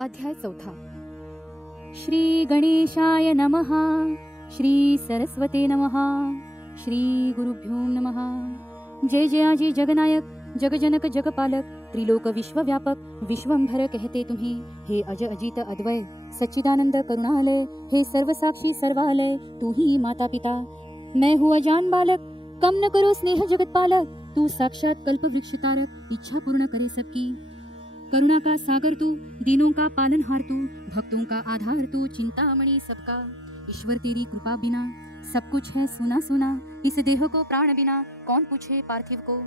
अध्याय 4. श्री गणेशाय नमः. श्री सरस्वते नमः. श्री गुरुभ्यो नमः. जय जयाजी जगनायक, जगजनक जगपालक, त्रिलोक विश्वव्यापक, विश्वंभर कहते तुम्हें, हे अज अजित अद्वय, सच्चिदानंद करुणालय, हे सर्वसाक्षी सर्वालय, तू ही माता पिता. मैं हूँ अजान बालक, कम न करो स्नेह जगत पालक, तू साक्षात कल्प वृक्ष तारक, इच्छा पूर्ण करे सबकी. करुणा का सागर तू, दीनों का पालनहार तू, भक्तों का आधार तू, चिंतामणि सबका. ईश्वर तेरी कृपा बिना सब कुछ है सुना सुना, इस देह को प्राण बिना कौन पूछे पार्थिव को.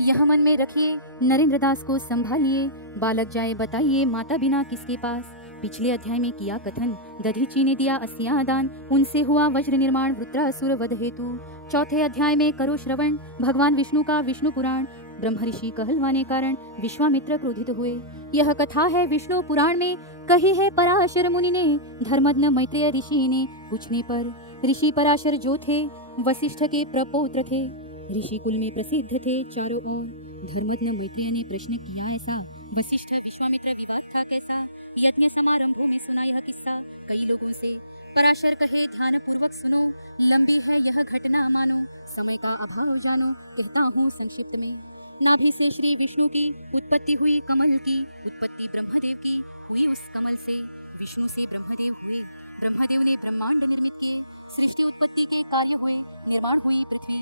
यह मन में रखिए नरेंद्र दास को संभालिए, बालक जाए बताइए माता बिना किसके पास. पिछले अध्याय में किया कथन, दधीची ने दिया अस्या दान, उनसे हुआ वज्र निर्माण वृत्रासुर वध हेतु. चौथे अध्याय में करो श्रवण भगवान विष्णु का विष्णु पुराण. ब्रह्मऋषि कहलवाने कारण विश्वामित्र क्रोधित हुए. यह कथा है विष्णु पुराण में, कही है पराशर मुनि ने, धर्मज्ञ मैत्रेय ऋषि ने पूछने पर. ऋषि पराशर जो थे वशिष्ठ के प्रपौत्र थे, ऋषि कुल में प्रसिद्ध थे चारों ओर. धर्मज्ञ मैत्रेय ने प्रश्न किया ऐसा, वशिष्ठ विश्वामित्र विवाद था कैसा. यज्ञ समारंभों में सुना यह किस्सा कई लोगों से. पराशर कहे ध्यान पूर्वक सुनो, लंबी है यह घटना मानो, समय का अभाव जानो, कहता हूँ संक्षिप्त में. नाभि से श्री विष्णु की उत्पत्ति हुई, कमल की उत्पत्ति ब्रह्मदेव की हुई. उस कमल से विष्णु से ब्रह्मदेव हुए. ब्रह्मदेव ने ब्रह्मांड निर्मित किए, सृष्टि उत्पत्ति के कार्य हुए, निर्माण हुई पृथ्वी.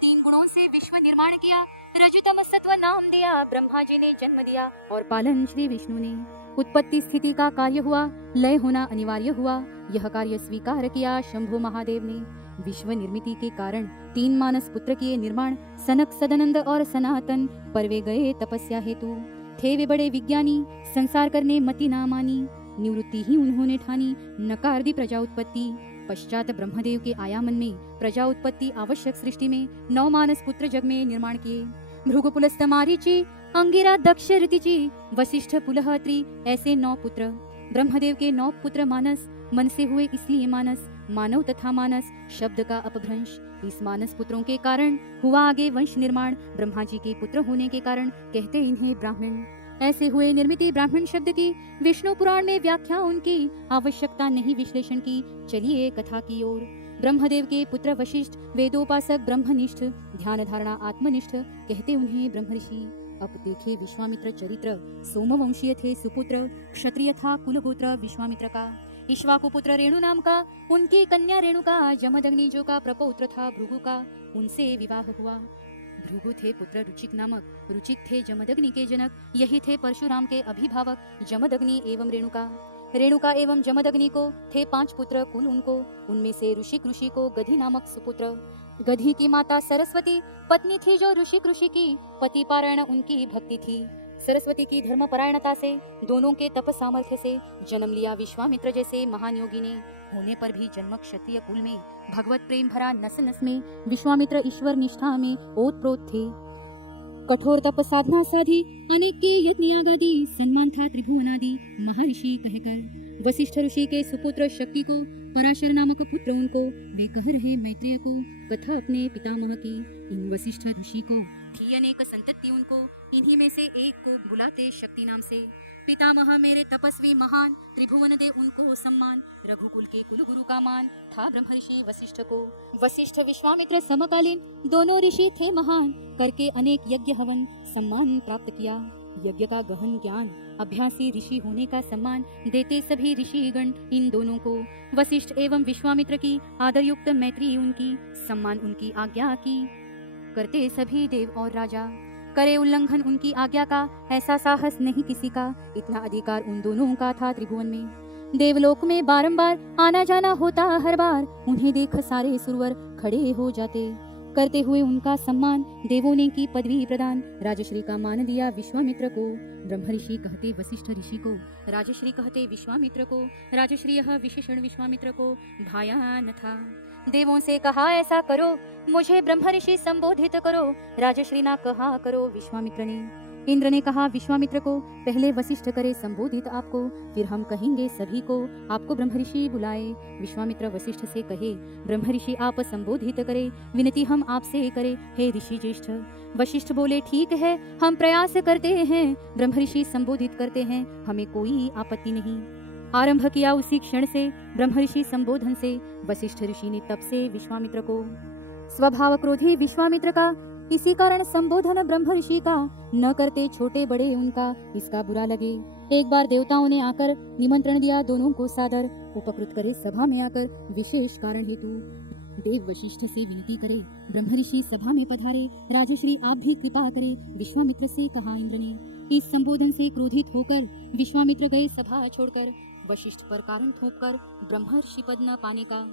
3 गुणों से विश्व निर्माण किया, रजतम सत्व नाम दिया, ब्रह्मा जी ने जन्म दिया और पालन श्री विष्णु ने. उत्पत्ति स्थिति का कार्य हुआ, लय होना अनिवार्य हुआ, यह कार्य स्वीकार किया शंभु महादेव ने. विश्व निर्मिति के कारण 3 मानस पुत्र किए निर्माण, सनक सदानंद और सनातन. पर वे गए तपस्या हेतु, थे वे बड़े विज्ञानी, संसार करने मति ना मानी, निवृत्ति ही उन्होंने ठानी, नकार दी प्रजा उत्पत्ति. पश्चात ब्रह्मदेव के आयामन में प्रजा उत्पत्ति आवश्यक सृष्टि में 9 मानस पुत्र जग में निर्माण किए. भृगु पुलस्त मारीचि, अंगिरा दक्ष ऋतिचि, वशिष्ठ पुलहत्रि, ऐसे 9 पुत्र. ब्रह्मदेव के 9 पुत्र मानस, मन से हुए इसलिए मानस, मानव तथा मानस शब्द का अपभ्रंश. इस मानस पुत्रों के कारण हुआ आगे वंश निर्माण. ब्रह्मा जी के पुत्र होने के कारण कहते इन्हें ब्राह्मण. ऐसे हुए निर्मिति ब्राह्मण शब्द की, विष्णु पुराण में व्याख्या उनकी, आवश्यकता नहीं विश्लेषण की. चलिए कथा की ओर. ब्रह्मदेव के पुत्र वशिष्ठ वेदोपासक ब्रह्मनिष्ठ, ध्यान धारणा आत्मनिष्ठ, कहते उन्हें ब्रह्मऋषि. अब देखे विश्वामित्र चरित्र, सोमवंशीय थे सुपुत्र, क्षत्रिय था कुलगोत्र विश्वामित्र का. इक्ष्वाकु पुत्र रेणु नाम का, उनकी कन्या रेणुका. जमदग्नि जो का प्रपौत्र था भृगु का, उनसे विवाह हुआ. भृगु थे पुत्र रुचिक नामक, रुचिक थे जमदग्नि के जनक, यही थे परशुराम के अभिभावक जमदग्नि एवं रेणुका. रेणुका एवं जमदग्नि को थे 5 पुत्र कुल उनको, उनमें से ऋषि को गधी नामक सुपुत्र. गधी की माता सरस्वती पत्नी थी जो ऋषि की, पति पारायण उनकी भक्ति थी. सरस्वती की धर्म परायणता से, दोनों के तप सामर्थ्य से जन्म लिया विश्वामित्र जैसे महान योगी ने. होने पर भी जन्म क्षत्रिय कुल में, भगवत प्रेम भरा नस नस में, विश्वामित्र ईश्वर निष्ठा में ओतप्रोत थे. कठोर तप साधना साधी, अनेक के यज्ञ यागादि, सम्मान था त्रिभुवनादि महर्षि कहकर. वशिष्ठ ऋषि के सुपुत्र शक्ति को, पराशर नामक पुत्र उनको, वे कह रहे मैत्रेय को कथा अपने पितामह की. इन वशिष्ठ ऋषि को थी अनेक संतति उनको, इन्हीं में से एक को बुलाते शक्ति नाम से. पितामह मेरे तपस्वी महान, त्रिभुवन दे उनको सम्मान, रघुकुल के कुल गुरु का मान था ब्रह्मऋषि वशिष्ठ को. वशिष्ठ विश्वामित्र समकालीन, दोनों ऋषि थे महान, करके अनेक यज्ञ हवन सम्मान प्राप्त किया. यज्ञ का गहन ज्ञान, अभ्यासी ऋषि होने का सम्मान देते सभी ऋषिगण इन दोनों को. वशिष्ठ एवं विश्वामित्र की आदरयुक्त मैत्री उनकी, सम्मान उनकी आज्ञा की करते सभी देव और राजा. करे उल्लंघन उनकी आज्ञा का, ऐसा साहस नहीं किसी का, इतना अधिकार उन दोनों का था त्रिभुवन में. देवलोक में बारंबार आना जाना होता हर बार, उन्हें देख सारे सुरवर खड़े हो जाते. करते हुए उनका सम्मान देवों ने की पदवी प्रदान, राजश्री का मान दिया विश्वामित्र को. ब्रह्मऋषि कहते वशिष्ठ ऋषि को, राजश्री कहते विश्वामित्र को. राजश्री यह विशेषण विश्वामित्र को भाया न था. देवों से कहा ऐसा करो, मुझे ब्रह्मऋषि संबोधित करो, राजश्री ना कहा करो विश्वामित्र ने. इंद्र ने कहा विश्वामित्र को, पहले वशिष्ठ करे संबोधित आपको, फिर हम कहेंगे सभी को, आपको ब्रह्मऋषि बुलाए। विश्वामित्र वशिष्ठ से कहे, ब्रह्मऋषि आप संबोधित करे, विनती हम आपसे करे, हे ऋषि ज्येष्ठ। वशिष्ठ बोले, ठीक है, हम प्रयास करते हैं। ब्रह्मऋषि संबोधित करते हैं, हमें कोई आपत्ति नहीं। आरंभ किया उसी क्षण से ब्रह्मऋषि संबोधन से। वशिष्ठ ऋषि ने तब से विश्वामित्र को, स्वभाव क्रोधी विश्वामित्र का, इसी कारण संबोधन ब्रह्मऋषि का न करते छोटे बड़े उनका, इसका बुरा लगे। एक बार देवताओं ने आकर निमंत्रण दिया दोनों को सादर, उपकृत करे सभा में आकर विशेष कारण हेतु। देव वशिष्ठ से विनती करे, ब्रह्मऋषि सभा में पधारे, राजश्री आप भी कृपा करे, विश्वामित्र से कहा इंद्र ने। इस संबोधन से क्रोधित होकर विश्वामित्र गए सभा छोड़कर, वशिष्ठ पर कारण थोपकर ब्रह्मर्षि पद न पाने का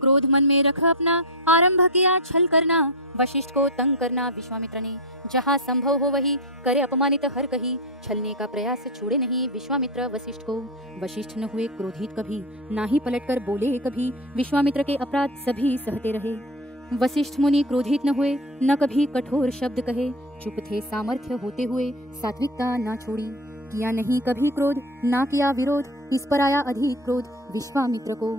क्रोध मन में रख अपना, आरंभ किया छल करना, वशिष्ठ को तंग करना। विश्वामित्र ने जहाँ संभव हो वही करे अपमानित हर कही, छलने का प्रयास छोड़े नहीं विश्वामित्र वशिष्ठ को। वशिष्ठ न हुए क्रोधित कभी, ना ही पलटकर बोले कभी, विश्वामित्र के अपराध सभी सहते रहे। वशिष्ठ मुनि क्रोधित न हुए, न कभी कठोर शब्द कहे, चुप थे सामर्थ्य होते हुए, सात्विकता ना छोड़ी। किया नहीं कभी क्रोध, ना किया विरोध, इस पर आया अधिक क्रोध विश्वामित्र को।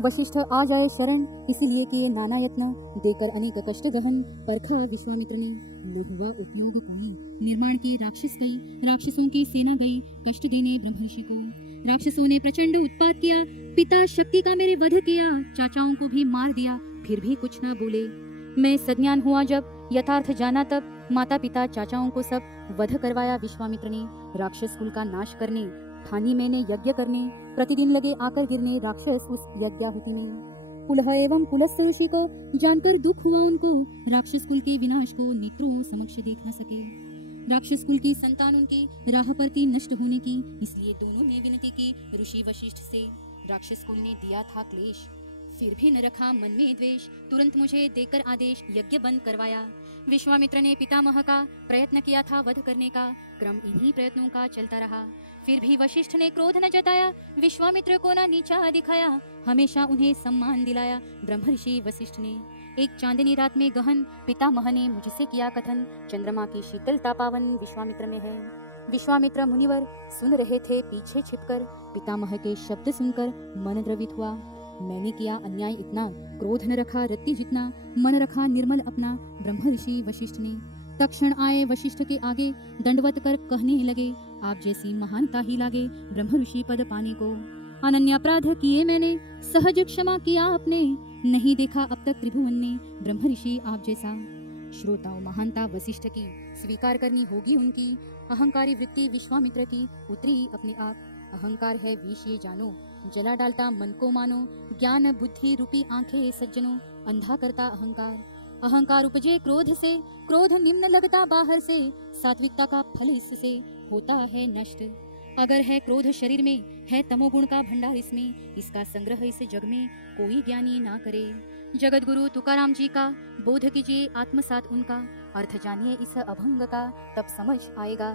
वशिष्ठ आ जाए शरण, इसीलिए किए नाना यत्न, देकर अनेक कष्ट गहन परखा विश्वामित्र ने। न हुआ उपयोग कोई, निर्माण किए राक्षस कई, राक्षसों की सेना गई कष्ट देने ब्रह्मऋषि को। राक्षसों ने प्रचंड उत्पात किया, पिता शक्ति का मेरे वध किया, चाचाओं को भी मार दिया, फिर भी कुछ ना बोले। मैं सज्ञान हुआ जब, यथार्थ जाना तब, माता पिता चाचाओं को सब वध करवाया विश्वामित्र ने। राक्षस कुल का नाश करने ठानी मैंने यज्ञ करने, प्रतिदिन लगे आकर गिरने राक्षस उस यज्ञाहुति में। पुलह एवं पुलस्त्य ऋषि को जानकर दुख हुआ उनको, राक्षस कुल के विनाश को नेत्रों समक्ष देख न सके। राक्षस कुल की संतान उनकी राह पर थी नष्ट होने की, इसलिए दोनों ने विनती की ऋषि वशिष्ठ से। राक्षस कुल ने दिया था क्लेश, फिर भी न रखा मन में द्वेष, तुरंत मुझे देकर आदेश यज्ञ बंद करवाया। विश्वामित्र ने पितामह का प्रयत्न किया था वध करने का, क्रम इन्हीं प्रयत्नों का चलता रहा। फिर भी वशिष्ठ ने क्रोध न जताया, विश्वामित्र को न नीचा दिखाया, हमेशा उन्हें सम्मान दिलाया ब्रह्मऋषि वशिष्ठ ने। एक चांदनी रात में गहन पितामह ने मुझसे किया कथन, चंद्रमा की शीतलता पावन विश्वामित्र में है। विश्वामित्र मुनिवर सुन रहे थे पीछे छिपकर, पितामह के शब्द सुनकर मन द्रवित हुआ। मैंने किया अन्याय इतना, क्रोध न रखा रत्ती जितना, मन रखा निर्मल अपना ब्रह्मऋषि वशिष्ठ ने। तक्षण आए वशिष्ठ के आगे, दंडवत कर कहने लगे, आप जैसी महानता ही लागे ब्रह्मऋषि पद पाने को। अनन्य अपराध किए मैंने, सहज क्षमा किया आपने, नहीं देखा अब तक त्रिभुवन ने ब्रह्मऋषि आप जैसा। श्रोताओं महानता वशिष्ठ की स्वीकार करनी होगी उनकी, अहंकारी वृत्ति विश्वामित्र की उतरी अपने आप। अहंकार है विष ये जानो, जला डालता मन को मानो, ज्ञान बुद्धि रूपी आंखें सज्जनों, अंधा करता अहंकार। अहंकार उपजे क्रोध से, क्रोध निम्न लगता बाहर से, सात्विकता का फल इससे होता है नष्ट। अगर है क्रोध शरीर में, है तमोगुण का भंडार इसमें, इसका संग्रह इस जग में कोई ज्ञानी ना करे। जगत गुरु तुकाराम जी का बोध कीजिए आत्मसात उनका, अर्थ जानिए इस अभंग का तब समझ आएगा।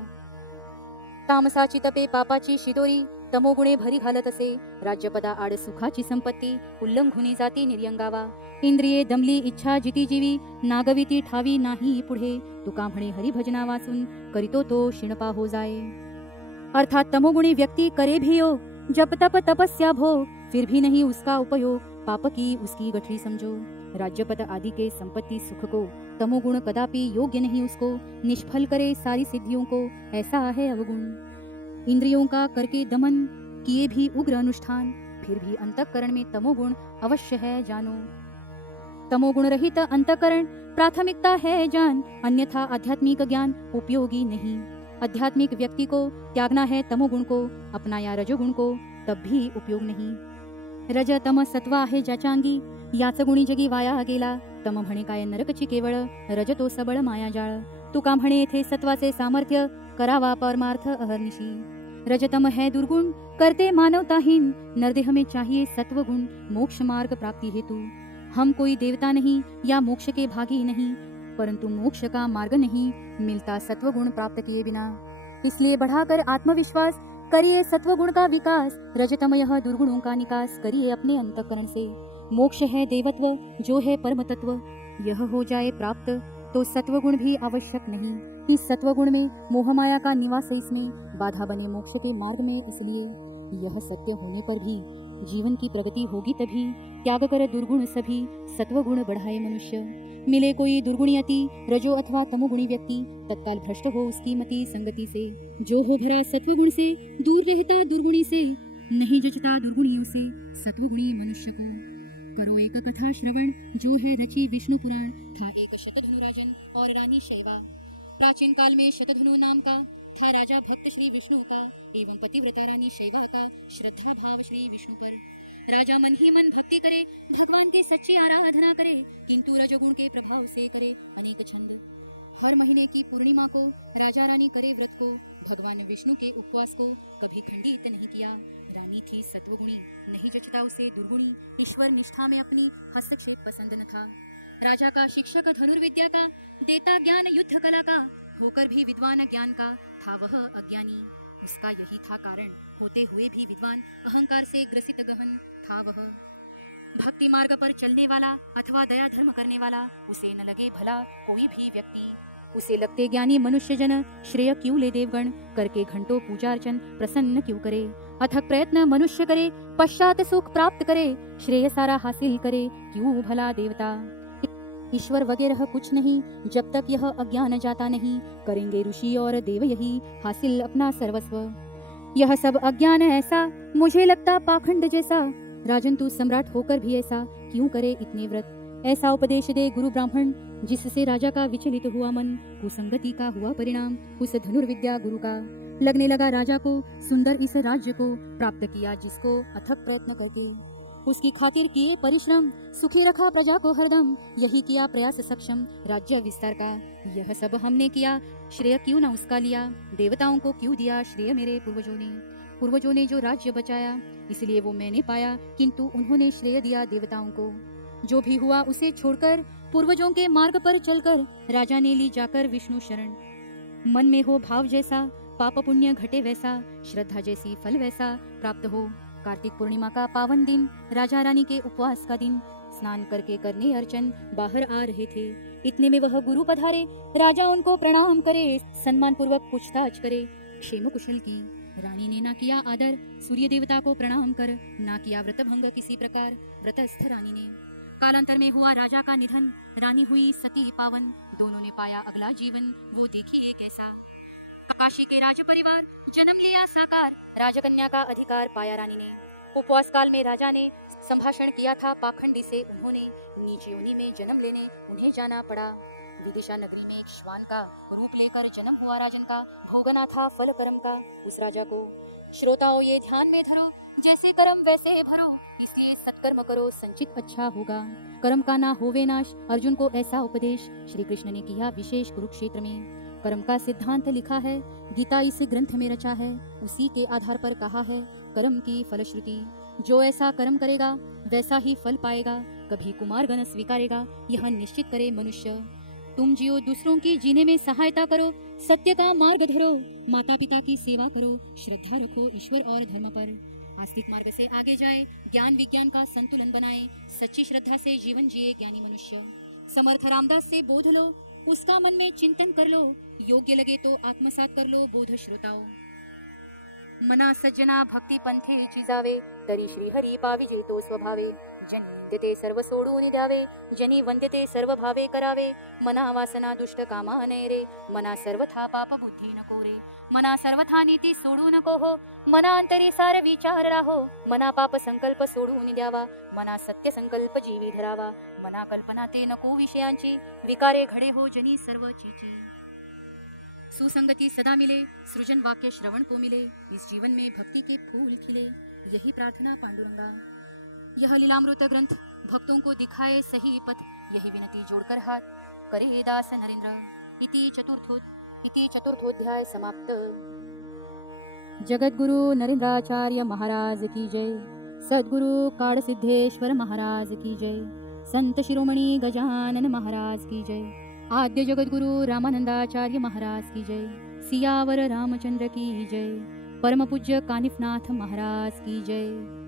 तामसाची तपे पापाची शिदोरी, तमोगुणे भरी घालत असे, राज्यपदा आड सुखाची संपत्ती, उल्लंघुनी जाती निर्यंगावा। इंद्रिये दमली इच्छा जिती जीवी, नागविती ठावी नाही पुढे, तुका म्हणे हरिभजना वाचून, करितो तो शिणपा हो जाए। अर्थात तमोगुणी व्यक्ति करे भी योग, जप तप तपस्या भोग, फिर भी नहीं उसका उपयोग, पाप की उसकी गठरी समझो। राज्यपद आदि के संपत्ति सुख को तमोगुण कदापि योग्य नहीं उसको, निष्फल करे सारी सिद्धियों को, ऐसा है अवगुण। इंद्रियों का करके दमन, किए भी उग्र अनुष्ठान, फिर भी अंतःकरण में तमोगुण अवश्य है जानो। तमोगुण रहित अंतःकरण प्राथमिकता है जान, अन्यथा आध्यात्मिक ज्ञान उपयोगी नहीं। आध्यात्मिक व्यक्ति को त्यागना है तमोगुण को, अपनाया रजोगुण को, तब भी उपयोग नहीं। रज तम सत्व आहे ज्याचांगी, याच गुणी जगी वाया गेला, तम म्हणे काय नरकची केवळ, रज तो सबळ मायाजाळ। तुका म्हणे येथे सत्वाचे सामर्थ्य, करावा परमार्थ अहर्निशी। रजतम है दुर्गुण, करते मानवताहीन, नरदेह में चाहिए सत्वगुण, मोक्ष मार्ग प्राप्ति हेतु। हम कोई देवता नहीं या मोक्ष के भागी नहीं, परंतु मोक्ष का मार्ग नहीं मिलता सत्वगुण प्राप्त किए बिना। इसलिए बढ़ाकर आत्मविश्वास करिए सत्वगुण का विकास, रजतमय दुर्गुणों का निकास करिए अपने अंतःकरण से। मोक्ष है देवत्व जो है परम तत्व, यह हो जाए प्राप्त तो सत्वगुण भी आवश्यक नहीं, इस सत्वगुण में मोहमाया का निवास है, इसमें बाधा बने मोक्ष के मार्ग में। इसलिए यह सत्य होने पर भी जीवन की प्रगति होगी तभी। त्याग कर दुर्गुण सभी, सत्वगुण बढ़ाए मनुष्य। मिले कोई दुर्गुणी अति, रजो अथवा तमोगुणी व्यक्ति, तत्काल भ्रष्ट हो उसकी मति संगति से। जो हो भरा सत्वगुण से, दूर रहता दुर्गुणी से, नहीं जचता दुर्गुणियों से सत्वगुणी मनुष्य को। करो एक कथा श्रवण, जो है रची विष्णु पुराण। था एक शतधनु राजन और रानी शैवा। प्राचीन काल में शतधनु नाम का था राजा भक्त श्री विष्णु का, एवं पतिव्रता रानी शैवा का श्रद्धा भाव श्री विष्णु पर। राजा मन ही मन भक्ति करे, भगवान के सच्ची आराधना करे, किंतु रजोगुण के प्रभाव से करे अनेक छंद। हर महीने की पूर्णिमा को राजा रानी करे व्रत को, भगवान विष्णु के उपवास को कभी खंडित नहीं किया। रानी थी सत्वगुणी, नहीं जचता उसे दुर्गुणी, ईश्वर निष्ठा में अपनी हस्तक्षेप पसंद न था। राजा का शिक्षक धनुर्विद्या का, देता ज्ञान युद्ध कला का, होकर भी विद्वान ज्ञान का था वह अज्ञानी। उसका यही था कारण, होते हुए भी विद्वान, अहंकार से ग्रसित गहन था वह। भक्ति मार्ग पर चलने वाला अथवा दया धर्म करने वाला, उसे न लगे भला कोई भी व्यक्ति। उसे लगते ज्ञानी मनुष्य जन, श्रेय क्यों ले देवगण, करके घंटों पूजा अर्चन प्रसन्न क्यों करे। अथक प्रयत्न मनुष्य करे, पश्चात सुख प्राप्त करे, श्रेय सारा हासिल करे, क्यों भला देवता। ईश्वर वगैरह कुछ नहीं, जब तक यह अज्ञान जाता नहीं, करेंगे ऋषि और देव यही हासिल अपना सर्वस्व। यह सब अज्ञान ऐसा, मुझे लगता पाखंड जैसा। राजन तू सम्राट होकर भी ऐसा क्यों करे इतने व्रत। ऐसा उपदेश दे गुरु ब्राह्मण, जिससे राजा का विचलित हुआ मन, कुसंगति का हुआ परिणाम उस धनुर्विद्या गुरु का। लगने लगा राजा को सुंदर इस राज्य को, प्राप्त किया जिसको अथक प्रयत्न करके। उसकी खातिर किए परिश्रम, सुखी रखा प्रजा को हरदम, यही किया प्रयास सक्षम राज्य विस्तार का। यह सब हमने किया, श्रेय क्यों न उसका लिया। देवताओं को क्यों दिया श्रेय मेरे पूर्वजों ने जो राज्य बचाया, इसलिए वो मैंने पाया, किंतु उन्होंने श्रेय दिया देवताओं को। जो भी हुआ उसे छोड़कर, पूर्वजों के मार्ग पर चलकर, राजा ने ली जाकर विष्णु शरण। मन में हो भाव जैसा, पाप पुण्य घटे वैसा, श्रद्धा जैसी फल वैसा प्राप्त हो। कार्तिक पूर्णिमा का पावन दिन, राजा रानी के उपवास का दिन, स्नान करके करने अर्चन बाहर आ रहे थे। इतने में वह गुरु पधारे, राजा उनको प्रणाम करे, सम्मान पूर्वक पूछताछ करे क्षेम कुशल की। रानी ने ना किया आदर, सूर्य देवता को प्रणाम कर, ना किया व्रत भंग किसी प्रकार व्रतस्थ रानी ने। कालांतर में हुआ राजा का निधन, रानी हुई सती पावन, दोनों ने पाया अगला जीवन, वो देखिए कैसा। काशी के राज परिवार जन्म लिया साकार, राजकन्या का अधिकार पाया रानी ने। उपवास काल में राजा ने संभाषण किया था पाखंडी से, उन्होंने नीच योनि में जन्म लेने उन्हें जाना पड़ा। विदिशा नगरी में एक श्वान का रूप लेकर जन्म हुआ राजन का, भोगना था फल कर्म का उस राजा को। श्रोताओं ये ध्यान में धरो, जैसे कर्म वैसे भरो, इसलिए सत्कर्म करो संचित अच्छा होगा। कर्म का ना होवे नाश, अर्जुन को ऐसा उपदेश श्री कृष्ण ने किया विशेष कुरुक्षेत्र में। कर्म का सिद्धांत लिखा है, गीता इस ग्रंथ में रचा है, उसी के आधार पर कहा है कर्म की फलश्रुति। जो ऐसा कर्म करेगा वैसा ही फल पाएगा, कभी कुमारगण स्वीकारेगा यह निश्चित करे मनुष्य। तुम जियो दूसरों की जीने में सहायता करो, सत्य का मार्ग धरो, माता पिता की सेवा करो, श्रद्धा रखो ईश्वर और धर्म पर। आस्तिक मार्ग से आगे जाए, ज्ञान विज्ञान का संतुलन बनाए, सच्ची श्रद्धा से जीवन जिए ज्ञानी मनुष्य। समर्थ रामदास से बोध लो, उसका मन में चिंतन कर लो, योग्य लगे तो आत्मसात कर लो बोध श्रोताओ। मना सज्जना भक्ती पंथे चिजावे, तरी श्रीहरी पाविजे तो स्वभावे। जनी निंदते सर्व सोडून द्यावे, जनी वंद्यते सर्व भावे करावे। मना वासना दुष्ट कामा नैरे, मना सर्वथा पाप बुद्धी नको रे। मना सर्वथा नीती सोडू नको हो, मना अंतरी सार विचार राहो। मना पाप संकल्प सोडून द्यावा, मना सत्य संकल्प जीवी धरावा। मना कल्पना ते नको विषयांची, विकारे घडे हो जनी सर्व चीची। सुसंगति सदा मिले, सृजन वाक्य श्रवण को मिले, इस जीवन में भक्ति के फूल खिले, यही प्रार्थना पांडुरंगा। यह लीलामृत ग्रंथ भक्तों को दिखाए सही पथ, यही विनती जोड़कर हाथ करे दास नरेंद्र। इति चतुर्थोध्याय समाप्त। जगद्गुरु नरेंद्राचार्य महाराज की जय। सद्गुरु काड़सिद्धेश्वर महाराज की जय। संत शिरोमणि गजानन महाराज की जय। आद्य जगद्गुरु रामानंदाचार्य महाराज की जय। सियावर रामचंद्र की जय। परम पूज्य कानिफनाथ महाराज की जय।